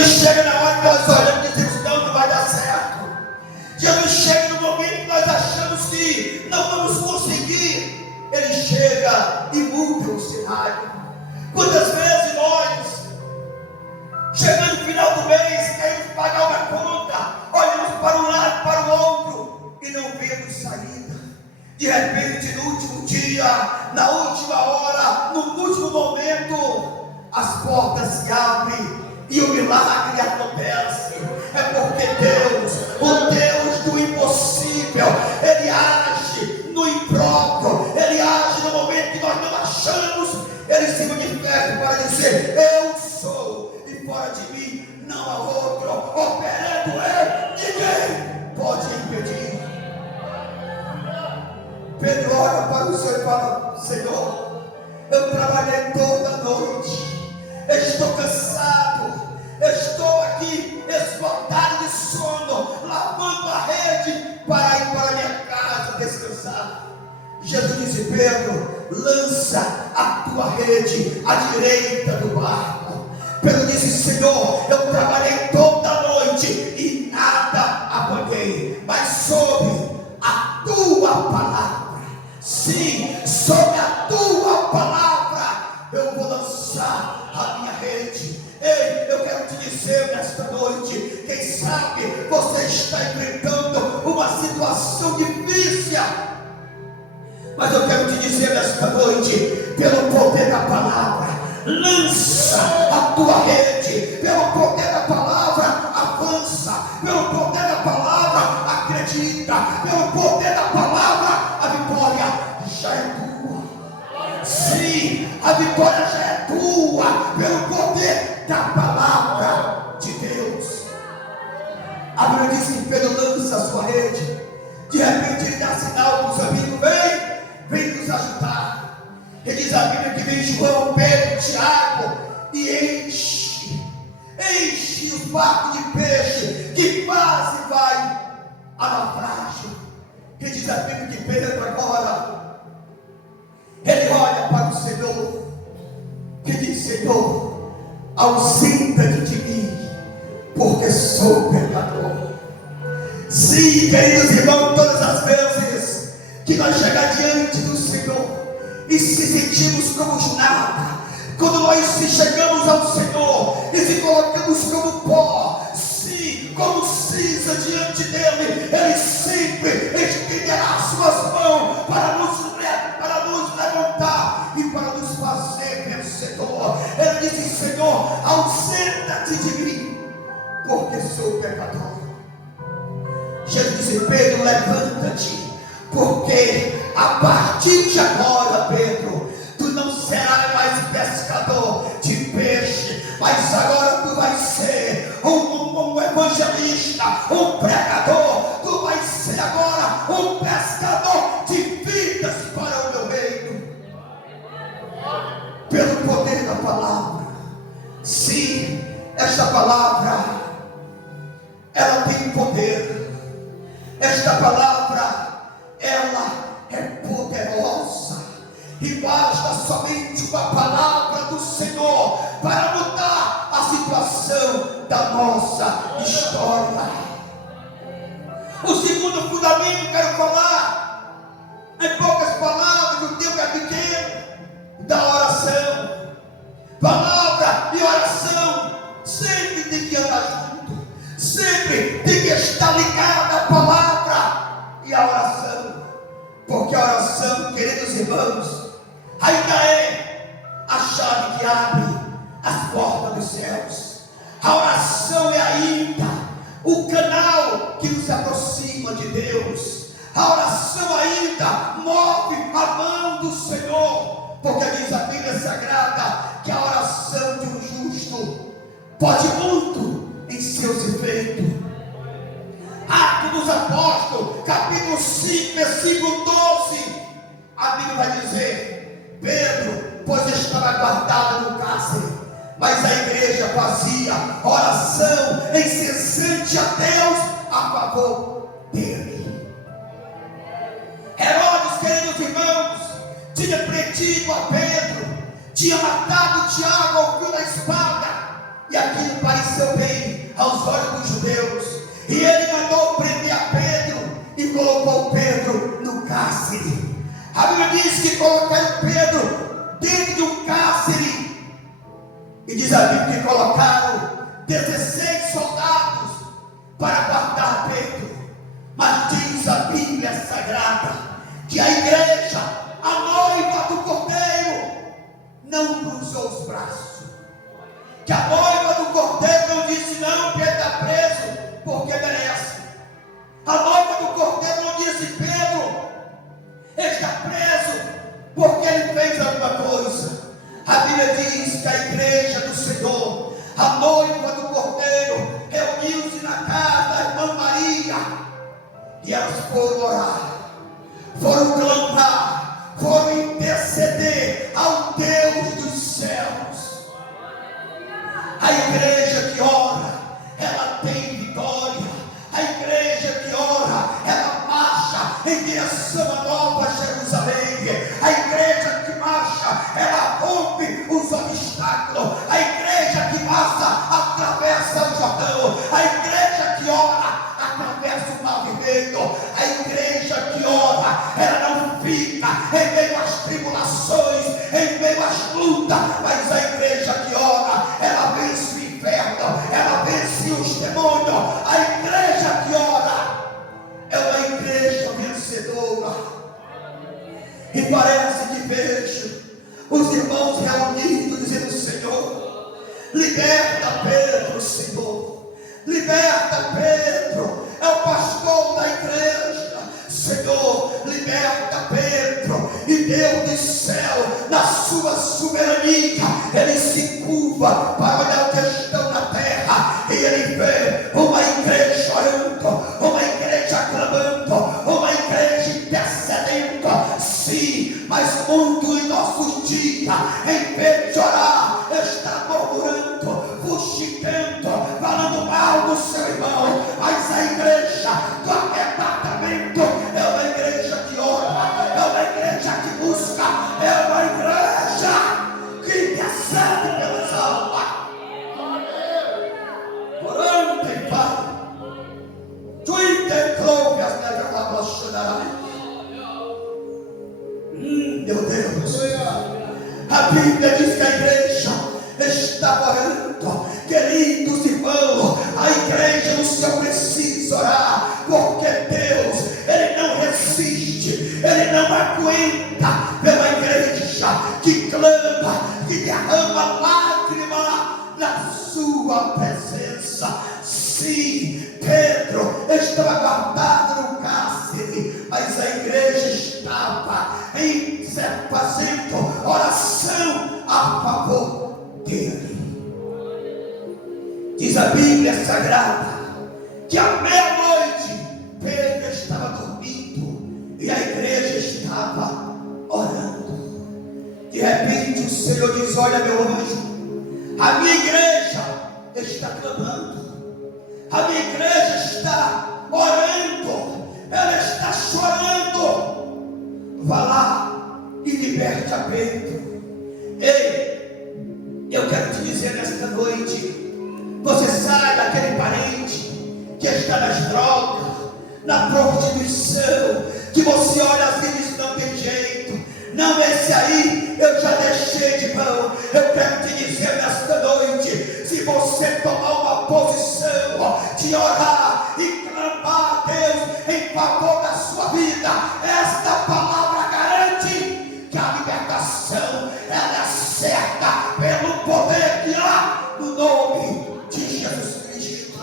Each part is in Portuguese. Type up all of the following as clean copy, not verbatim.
Jesus chega na hora que nós olhamos e dizemos: não vai dar certo. Jesus chega no momento que nós achamos que não vamos conseguir. Ele chega e muda o cenário. Quantas vezes nós, chegando no final do mês, queremos pagar uma conta, olhamos para um lado, para o outro e não vemos saída. De repente, no último dia, na última hora, no último momento, as portas se abrem e o milagre acontece. É porque Deus, o Deus do impossível, Ele age no impróprio, Ele age no momento que nós não achamos. Ele se manifesta para dizer: eu sou, e fora de mim não há outro. Operando eu, ninguém pode impedir. Pedro olha para o Senhor e fala: Senhor, eu trabalhei toda a noite, estou cansado, estou aqui esgotado de sono, lavando a rede para ir para minha casa descansar. Jesus disse: Pedro, lança a tua rede à direita do barco. Pedro disse: Senhor, eu trabalhei toda a noite e nada apanhei, mas sob a tua palavra, sim, sob a tua palavra, eu vou lançar a minha rede. Ei, eu quero te dizer nesta noite, quem sabe você está enfrentando uma situação difícil, mas eu quero te dizer nesta noite, pelo poder da palavra, lança a tua rede, pelo poder da palavra, avança, pelo poder da palavra, acredita, pelo poder da palavra, a vitória já é tua. Sim, a vitória já é tua, pelo poder da palavra de Deus. A Bíblia diz que Pedro lança a sua rede, de repente ele dá sinal para os amigos: vem nos ajudar. E diz a Bíblia que vem João, Pedro, Tiago e enche os barcos de peixe, que quase vai a naufrágio. E diz a Bíblia que Pedro agora, ele olha para o Senhor e diz: Senhor, ausenta-te de mim, porque sou pecador. Sim, queridos irmãos, todas as vezes que nós chegamos diante do Senhor e se sentimos como nada, quando nós se chegamos ao Senhor e se colocamos como pó, sim, como cinza diante dele, Ele sempre estenderá as suas mãos para nos levantar e para nos fazer vencedor. Ele disse: Senhor, ausenta-te de mim, porque sou pecador. Jesus disse: Pedro, levanta-te, porque a partir de agora, Pedro, tu não serás mais pescador de peixe, mas agora tu vais ser um evangelista, um pregador. Tu vais ser agora um pescador de vidas para o meu reino, pelo poder da palavra. Sim, esta palavra, ela tem poder. Esta palavra, ela é poderosa, e basta somente uma palavra do Senhor para mudar a situação da nossa história. O segundo fundamento que eu quero falar, em poucas palavras, o tempo é pequeno, da oração. Palavra e oração sempre tem que andar junto, sempre tem que estar ligada à palavra e à oração, porque a oração, queridos irmãos, ainda é a chave que abre as portas dos céus. A oração é ainda o canal que nos aproxima de Deus. A oração ainda move a mão do Senhor, porque diz a Bíblia Sagrada que a oração de um justo pode muito em seus efeitos. Atos dos Apóstolos, capítulo 5, versículo 12, a Bíblia vai dizer: Pedro, pois estava guardado no cárcere, mas a igreja fazia oração incessante a Deus a favor dele. Herodes, queridos irmãos, tinha prendido a Pedro, tinha matado Tiago ao fio da espada, e aquilo pareceu bem E ele mandou prender a Pedro e colocou Pedro no cárcere. A Bíblia diz que colocaram Pedro dentro de um cárcere. E diz a Bíblia que colocaram 16 soldados para guardar Pedro. Mas diz a Bíblia Sagrada que a igreja, a noiva do Cordeiro, não cruzou os braços. Que a noiva do Cordeiro não disse: não, Pedro está preso porque merece. A noiva do Cordeiro não disse: Pedro está preso porque ele fez alguma coisa. A Bíblia diz que a igreja do Senhor, a noiva do Cordeiro, reuniu-se na casa da irmã Maria, e elas foram orar, foram clamar, foram interceder ao Deus dos céus. A igreja que ora, ela tem vitória. A igreja que ora, ela marcha em direção à Nova Jerusalém. A igreja que marcha, ela rompe os obstáculos. A igreja que marcha, atravessa o Jordão. A igreja que ora, atravessa o Mar Vermelho. A igreja que ora, ela não fica em meio às tribulações, em meio às lutas, mas a igreja que ora, ela vence o inferno, ela vence os demônios. A igreja que ora é uma igreja vencedora. E parece que vejo os irmãos reunidos dizendo: Senhor, liberta Pedro, Senhor, liberta Pedro, é o pastor da igreja. Senhor, liberta Pedro. E Deus do céu, na sua soberania, ele se curva para olhar o que estão na terra, e ele vê uma igreja orando, uma igreja clamando, uma igreja intercedendo. Sim, mas muito em nossos dias, em vez de orar, está murmurando, fuxicando, falando mal do seu irmão. Mas a igreja do arrebatamento é uma igreja que ora, é uma igreja que busca, é uma igreja que intercede pelas almas. Orando em paz, tu interclove as negas da mochila. Meu Deus, a Bíblia diz que a igreja está orando. Queridos irmãos, a igreja no céu precisa orar, porque Deus, ele não resiste, ele não aguenta pela igreja que clama, que derrama lágrima na sua presença. Sim, Pedro estava guardado no cárcere, mas a igreja estava fazendo oração a favor dele. Diz a Bíblia Sagrada que à meia-noite Pedro estava dormindo e a igreja estava orando. De repente o Senhor diz: olha, meu anjo, a minha igreja está clamando, a minha igreja está orando, ela está chorando. Vá lá e liberte a Pedro. Ei, eu quero te dizer nesta noite, você sai daquele parente que está nas drogas, na prostituição, que você olha assim e diz: não tem jeito, não, esse aí eu já deixei de mão. Eu quero te dizer nesta noite, se você tomar uma posição de orar e clamar a Deus em favor da sua vida, esta palavra garante que a libertação ela é certa pelo poder que há no nome de Jesus Cristo.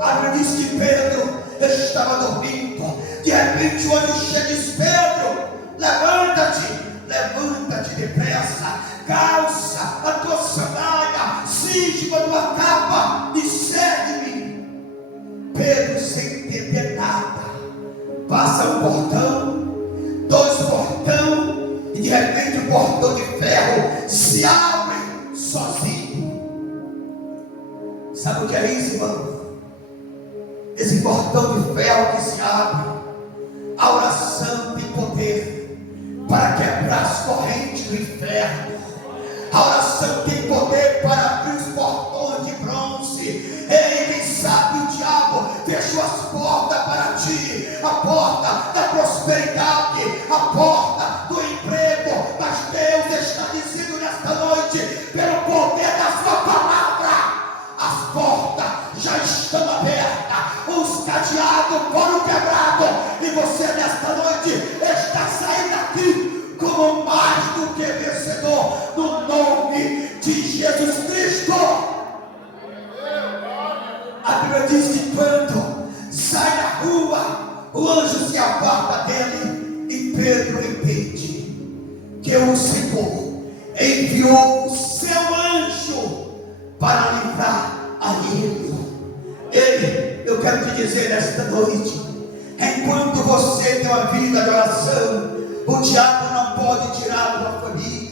A Bíblia diz que Pedro estava dormindo. De repente o anjo chega e diz: Pedro, levanta-te depressa, calça a tua sandália, cinge a tua capa e segue-me. Pedro, sem entender nada, passa um portão, dois portão, e de repente o portão de ferro se abre sozinho. Sabe o que é isso, irmão? Esse portão de ferro que se abre, a oração tem poder para quebrar as correntes do inferno. A oração tem poder para abrir os portões de bronze. Ei, quem sabe o diabo disse que quando sai da rua, o anjo se aparta dele, e Pedro entende que o Senhor enviou o seu anjo para livrar a ele. Ei, eu quero te dizer nesta noite, enquanto você tem uma vida de oração, o diabo não pode tirar a tua família.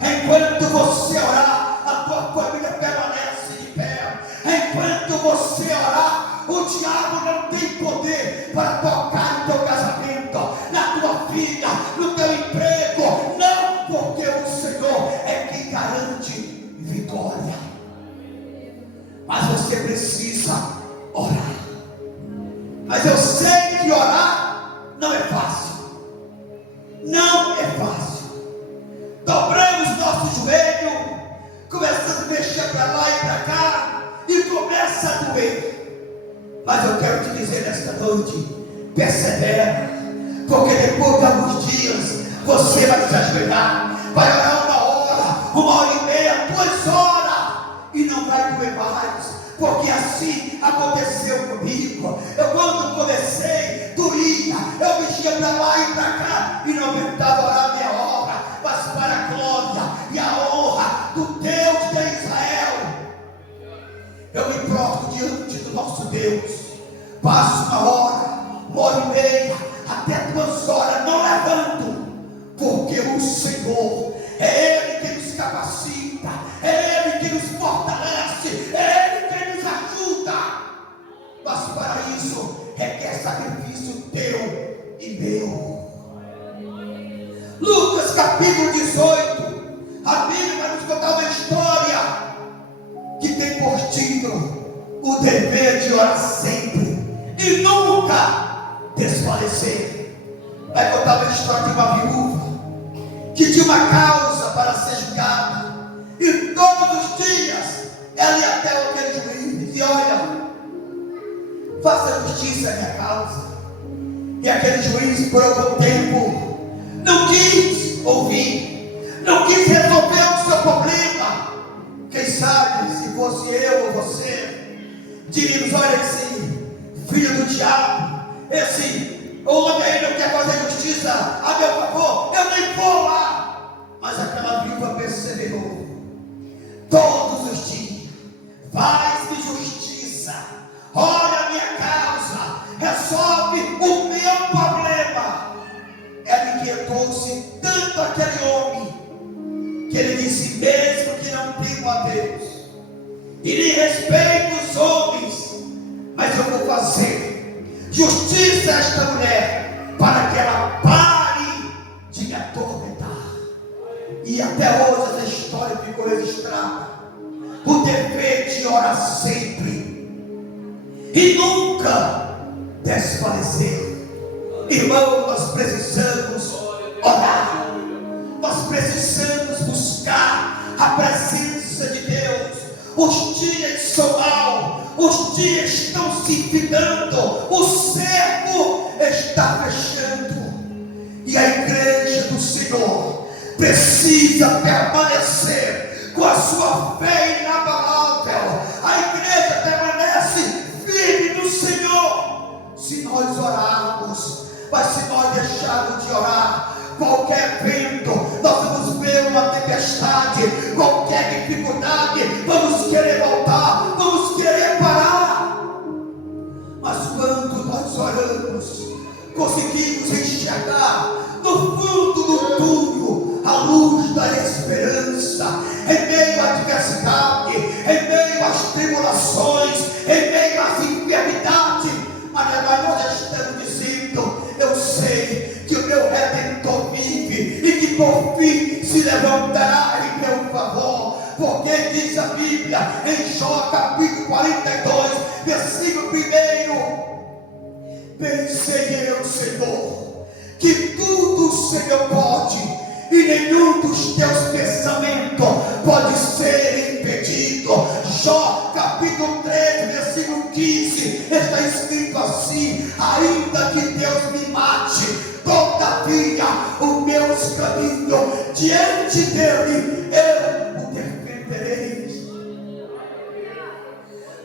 Enquanto você orar, a tua família permanece de pé. Enquanto você orar, o diabo não tem poder para tocar no teu casamento, na tua vida, no teu emprego. Não, porque o Senhor é quem garante vitória. Mas você precisa orar. Mas eu sei que orar não é fácil. Não é fácil. Dobramos nosso joelho, começamos a mexer para lá e para cá, e começa a doer. Mas eu quero te dizer nesta noite, persevera, porque depois de alguns dias você vai se ajoelhar, vai orar 1 hora, 1h30, 2 horas, e não vai doer mais. Porque assim aconteceu comigo. Eu quando comecei, doía, eu mexia para lá e para cá, e não aguentava orar meia hora. Mas para a glória e a honra do Deus de Israel, eu me prostro diante do nosso Deus. Passo 1 hora, 1h30, até 2 horas, não levanto, porque o Senhor é Ele que nos capacita, é Ele que nos fortalece, é Ele que nos ajuda. Mas para isso requer sacrifício teu e meu. Lucas capítulo 18, a Bíblia vai nos contar uma história que tem por título o dever de orar sempre e nunca desfalecer. Vai contar uma história de uma viúva que tinha uma causa para ser julgada, e todos os dias ela ia até aquele juiz e dizia: olha, faça justiça à minha causa. E aquele juiz, por algum tempo, não quis ouvir, não quis resolver o seu problema. Quem sabe, se fosse eu ou você, diríamos: olha, esse filho do diabo, esse homem aí não quer fazer justiça a meu favor, eu nem vou lá. Mas aquela viúva perseverou. Todos os dias: faz-me justiça, olha a minha causa, resolve o meu problema. Ela inquietou-se tanto aquele homem, que ele disse: mesmo que não temo a Deus e nem respeito os homens, mas eu vou fazer justiça a esta mulher, para que ela pare de me atormentar. E até hoje essa história ficou registrada. O dever de orar sempre e nunca desfalecer. Irmão, nós precisamos orar, nós precisamos buscar a presença de Deus. Os dias são maus, os dias estão se findando, o cerco está fechando, e a igreja do Senhor precisa permanecer com a sua fé inabalável. A igreja permanece firme no Senhor se nós orarmos. Mas se nós deixarmos de orar, qualquer vento, nós vamos ver uma tempestade, qualquer dificuldade, vamos querer voltar, vamos querer parar. Mas quando nós oramos, conseguimos enxergar no fundo do túnel a luz da esperança, em meio à adversidade, em meio às tribulações, em meio às enfermidades. Mas nós estamos dizendo: eu sei que o meu Redentor vive e que por fim se levantará em meu favor. Porque diz a Bíblia em Jó capítulo 42, versículo 1: pensei eu, Senhor, que tudo o Senhor pode, e nenhum dos teus pensamentos pode ser impedido. Jó capítulo 13, versículo 15, está escrito assim: ainda que Deus me mate, todavia os meus caminhos diante dele eu o defenderei.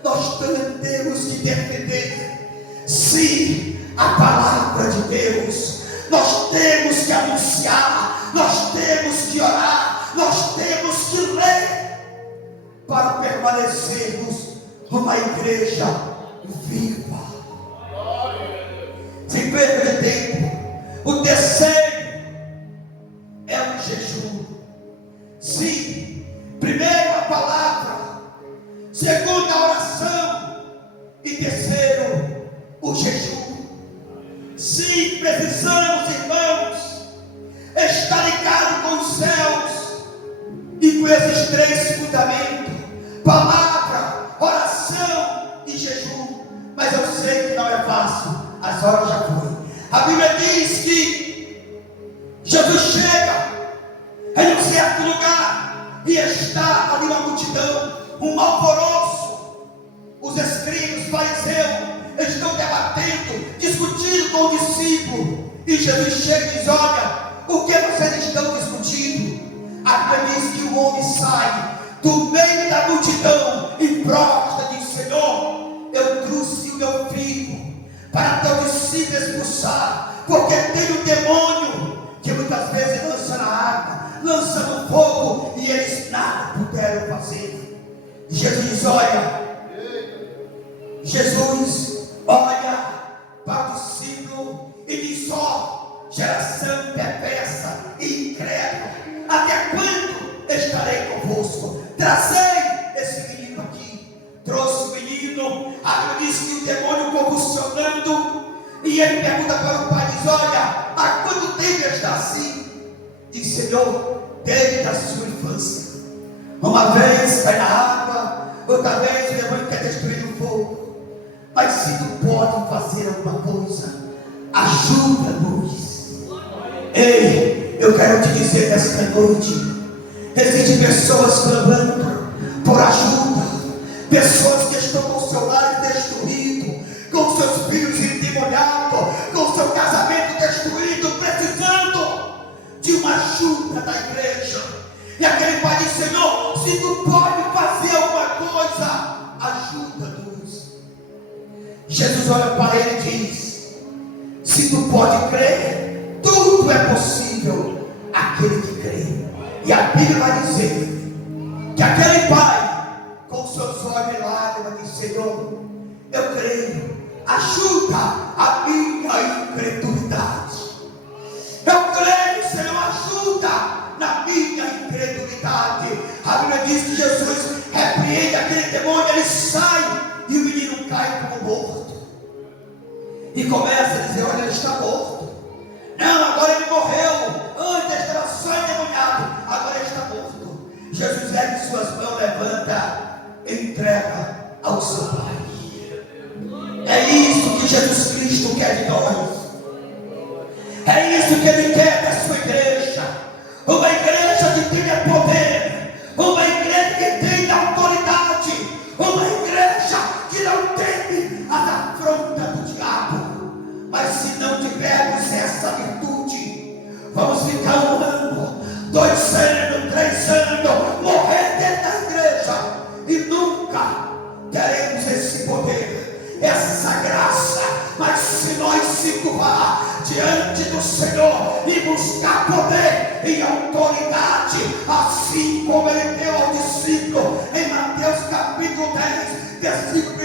Nós nós temos que defender. Sim, a palavra de Deus. Nós temos que anunciar, nós temos que orar, nós temos que ler, para permanecermos uma igreja viva. Sem perda de tempo. O terceiro é o jejum. Sim, primeiro a palavra, segundo a oração e terceiro o jejum. Sim, precisamos, irmãos, estar ligados com os céus e com esses três fundamentos: palavra, oração e jejum. Mas eu sei que não é fácil, as horas já foram. A Bíblia diz que Jesus chega em um certo lugar e está ali uma multidão, um alvoroço. Os escribas, fariseus estão debatendo, discutindo com o discípulo, e Jesus chega e diz: olha, o que vocês estão discutindo? A Bíblia diz que o homem sai do meio da multidão e prostra e diz: Senhor, eu trouxe o meu filho para teu discípulo expulsar, porque tem um demônio que muitas vezes lança na água, lança no fogo, e eles nada puderam fazer. Jesus diz: olha, Jesus olha para o discípulo e diz: ó, geração perversa e incrédula, até quando estarei convosco? Trazei esse menino aqui. Trouxe o menino. A Bíblia diz que o demônio convulsionando, e ele pergunta para o pai, diz: olha, há quanto tempo está assim? Diz: Senhor, desde a sua infância. Uma vez cai na água, outra vez o demônio quer destruir o fogo. Mas se tu pode fazer alguma coisa, ajuda-nos. Ei, eu quero te dizer nesta noite: existem pessoas clamando por ajuda, pessoas que estão com seu lar destruído, com seus filhos endemoniados, com seu casamento destruído, precisando de uma ajuda da igreja. E aquele pai diz: Senhor, se tu pode fazer alguma coisa, ajuda-nos. Jesus olha para ele e diz: se tu pode crer, tudo é possível àquele que crê. E a Bíblia vai dizer que aquele pai, com seus olhos em lágrimas, diz: Senhor, eu creio, ajuda a minha incredulidade. Eu creio, Senhor, ajuda na minha incredulidade. A Bíblia diz que Jesus repreende aquele demônio, ele sai e o menino cai como morto. E começa a dizer: olha, ele está morto. Não, agora ele morreu. Antes estava só endemoniado, agora ele está morto. Jesus ergue suas mãos, levanta, entrega ao seu Pai. É isso que Jesus Cristo quer de nós. É isso que Ele quer da sua igreja. Uma igreja que tenha poder, uma igreja que tenha autoridade, uma igreja que não teme as afrontas do diabo. Mas se não tivermos essa virtude, vamos ficar 1 ano, 2 anos, 3 anos, morrer dentro da igreja e nunca teremos esse poder, essa graça. Mas se nós se curvar diante do Senhor e buscar poder e autoridade, assim como Ele deu ao discípulo em Mateus capítulo 10, versículo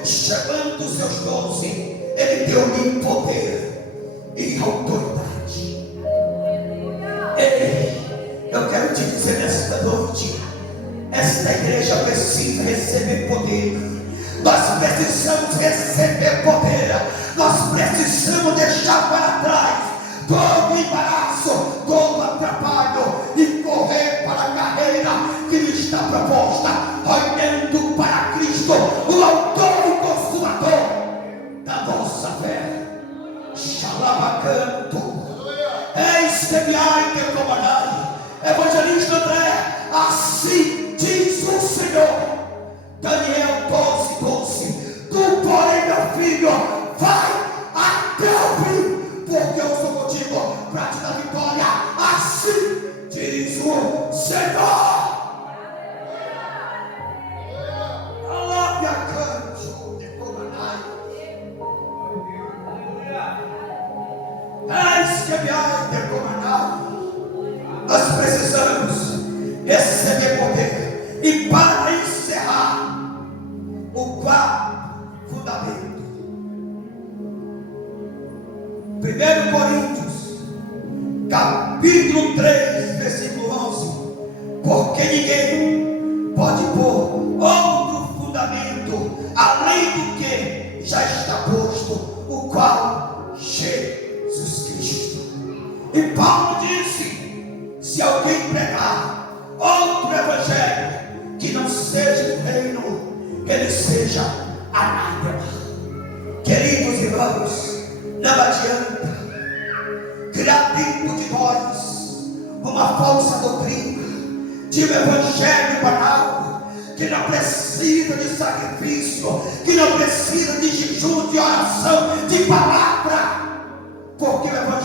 1, chamando os seus 12, Ele deu-lhe poder e autoridade. Ei, eu quero te dizer nesta noite: esta igreja precisa receber poder. Nós precisamos receber poder. Nós precisamos deixar para trás todo embaraço, todo atrapalho e correr para a carreira que lhe está proposta, olhando para Cristo, o autor e consumador da nossa fé. Xalabacanto, eis que enviai teu comandante, evangelista André, assim diz o Senhor. Daniel 12, 12. Tu, porém, meu filho, vai até o fim, além do que já está posto, o qual Jesus Cristo. E Paulo disse: se alguém pregar outro evangelho que não seja o reino, que ele seja anátema. Queridos irmãos, não adianta criar dentro de nós uma falsa doutrina de um evangelho banal, que não precisa de sacrifício, que não precisa de jejum, de oração, de palavra, porque o evangelho